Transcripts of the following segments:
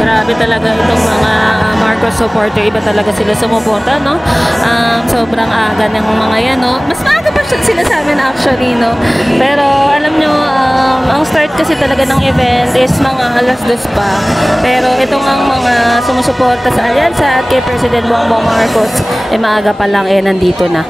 Grabe talaga itong mga Marcos supporter. Iba talaga sila sumuporta, no? Sobrang aga ng mga yan, no? Mas maaga pa sila sa amin actually, no? Pero alam nyo, ang start kasi talaga ng event is mga alas 2 pa. Pero itong ang mga sumusuporta sa alyansa at kay President Bongbong Marcos, maaga pa lang nandito na.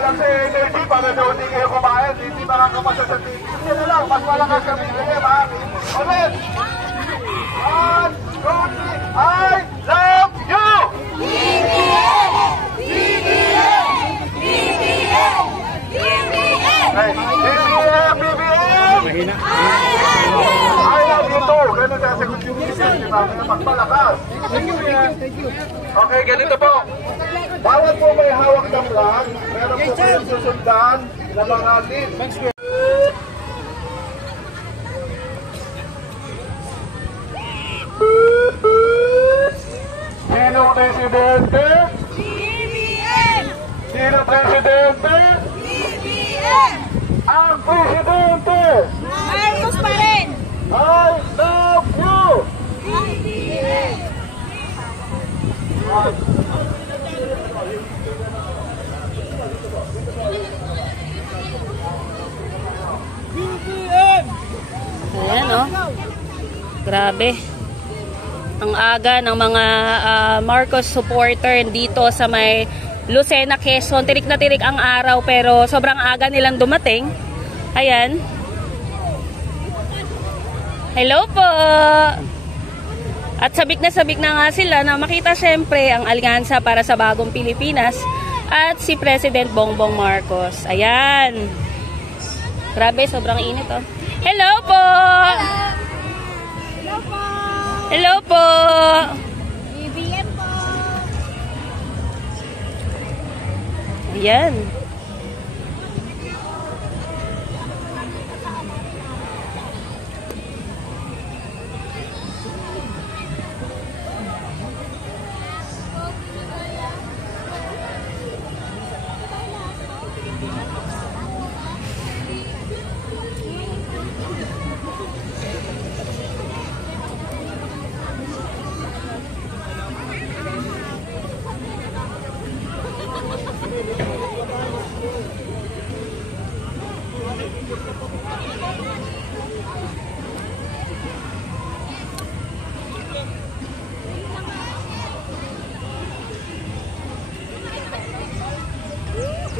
Kasi energy para daw hindi kayo kumain, hindi makakapasa sa TV. Hindi na lang, mas malakas kami kayo, ha? Ulit! 1, 2, 3, I love you! BBM! BBM! BBM! BBM! BBM! BBM! I love you too! Ganun sa sagot yung BBM, di ba? Magpalakas. Okay, ganito po. Bawat po may hawak ng flag, meron po kayong susundan na mga lead. Sino presidente? BBM! Sino presidente? BBM! Ang presidente! Marcos pa rin! I love you! BBM! Ayan, no? Grabe. Ang aga ng mga Marcos supporter dito sa may Lucena, Quezon. Tirik na tirik ang araw pero sobrang aga nilang dumating. Ayan. Hello po! At sabik na nga sila na makita syempre ang alyansa para sa bagong Pilipinas at si President Bongbong Marcos. Ayan. Grabe, sobrang init, oh. Hello po! Hello po! Hello po! BBM po! Ayan.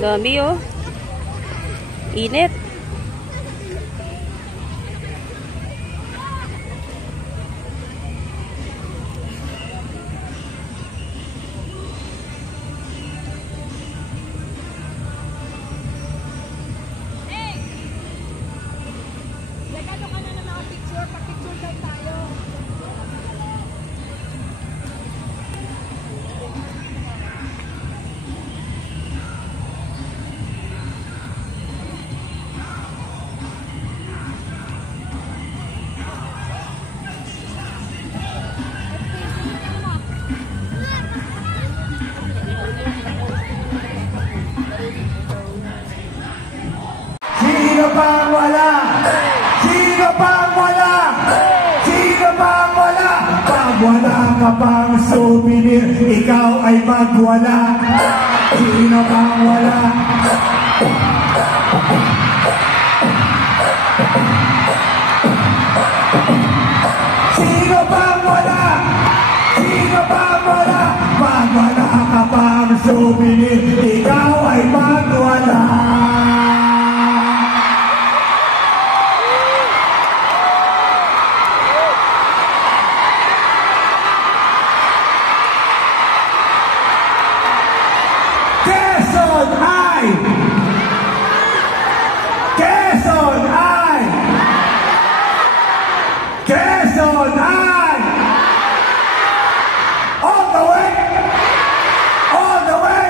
Dami, oh. Init. Sino pang wala? Sino pang wala? Sino pang wala? Pag wala ka pang souvenir, ikaw ay magwala. Sino pang wala? Sino pang wala? Sino pang wala? Pag wala ka pang souvenir, ikaw ay magwala. Quezon ay! Quezon ay! Quezon ay! All the way! All the way!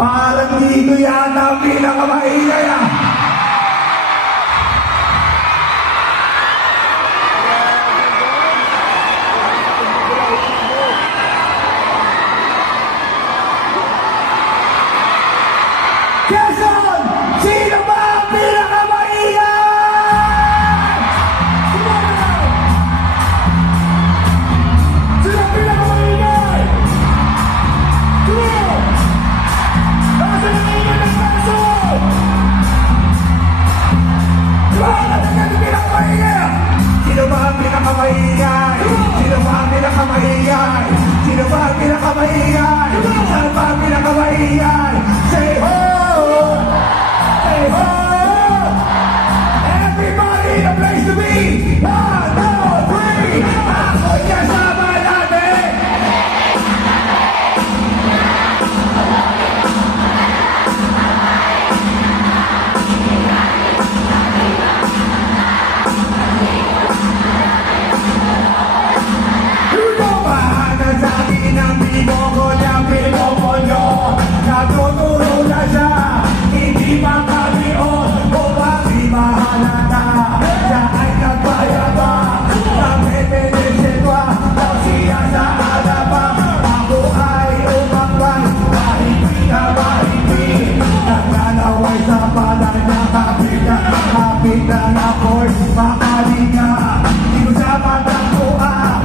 Parang dito yata ang pinakamaingay, ah! Quezon, sino ba ang pinakamaingay? Sino ang pinakamaingay? Sino? Nasaan ang ingay ng Quezon? Sino ba ang pinakamaingay? Sino ba ang pinakamaingay? Sino ba ang pinakamaingay? Sino ba ang pinakamaingay? Say ho! Say ho! Everybody in the place to be! 1, 2, 3! Ako'y kasama natin! Lumahanan sa akin ang bibo ko niyang pinoponyo. Natuturo na siya, hindi pa kami on. Kung bakit mahalata, siya ay nagbayaba. Napepenesetwa, daw siya sa alabang. Ako ay umakbang, mahigpit na mahigpit. Naglalaway sa pala niya, kapit na ako'y makaliga. Di ko siya matagpuan.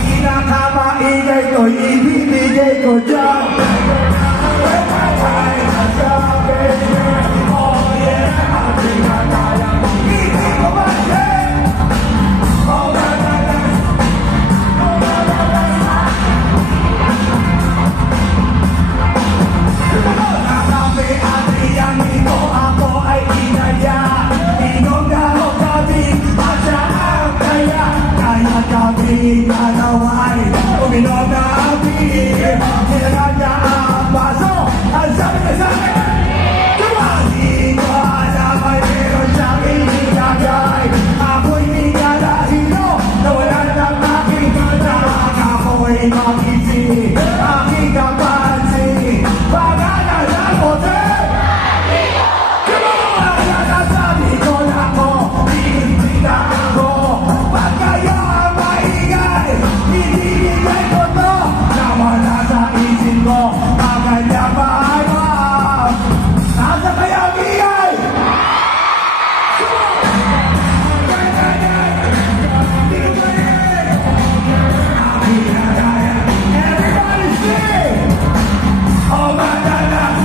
Pinakamaingay ko'y ibibigay ko dyan. When my time has come, baby, oh yeah, ang pinakayang hindi ko masin. Oh, madalas, oh, madalas. Nakape at iyang ito, ako ay inaya. Inom na ako gabi, at siya ang kaya. Kaya kami nalaway, uminom na api. Kaya niya ang baso, ang sabi niya sa akin, hindi ko alam ay meron siyang inilagay. Ako'y nilalahilo, nawalan ng aking anak. Ako'y makisi, aking kapansin. Pangalan ng hotel, sabi ko na ako, hindi na ako. Pag kayo ang maingay, ibibigay ko to. Nawala sa isip ko, ang kanya paano. Nasa kaya ang ingay? Everybody sing! Oh, madalas,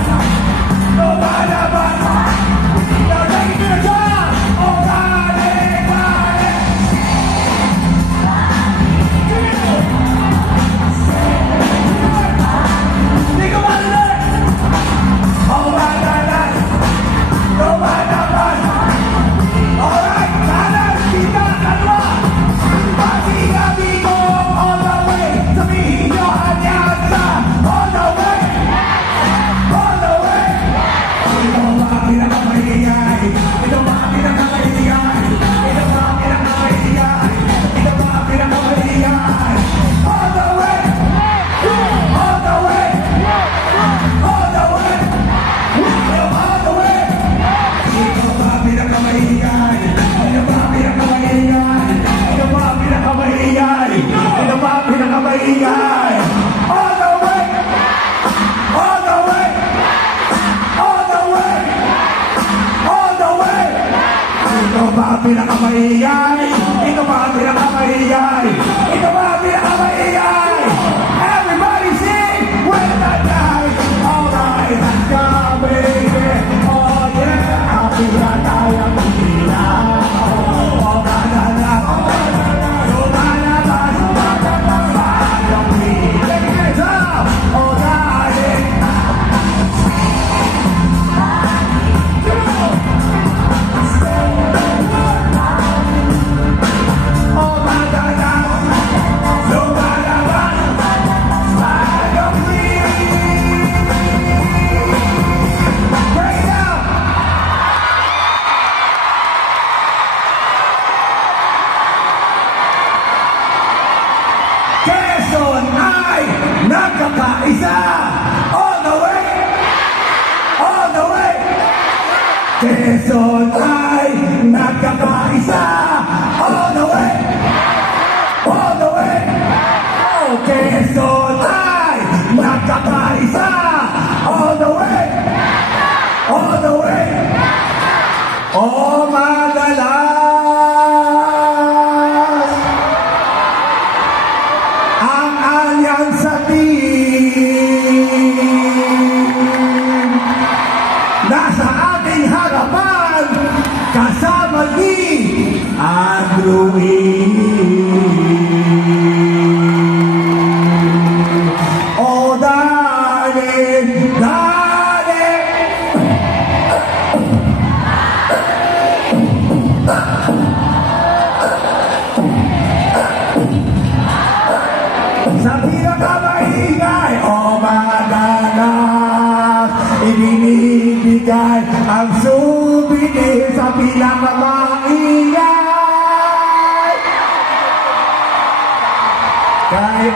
lumalabas. Now take it to the top! Oh, balik, balik! Hindi ko marinig! Oh, madalas, lumalabas. Alright, madalas, kita, kalma. Pag-igabi ko all the way. Sabihin nyo, hanyag sa all the way. All the way. Ito ba ang pinakamaingay? Ito ba ang pinakamaingay? Ito ba ang pinakamaingay? Ito ba ang pinakamaingay? All the way! All the way! All the way! All the way! Ito ba ang pinakamaingay? Ito ba ang pinakamaingay? Ito ba ang pinakamaingay? Ito ba ang pinakamaingay? All the way! All the way! All the way! All the way! Ito ba ang pinakamaingay? Ito ba ang pinakamaingay? Ito ba ang pinakamaingay? Everybody sing! When the night, all night has come, baby. Oh yeah, happy na tayong ilaw. Oh, na-na-na, lumalabas, parang piling sa oh, darling. Oh, madalas, lumalabas, parang piling. Break it down! Quezon ay nagkakaisa. All the way! All the way! Quezon ay nagkakaisa. All the way! All the way! Oh, Quezon ay nagkakaisa. All the way! madalas ang alyansa team nasa ating harapan kasama ni Andrew E. Oh darling, darling, sa pinakamaingay, oh madalas ibinibigay ang souvenir sa pinakamaingay kay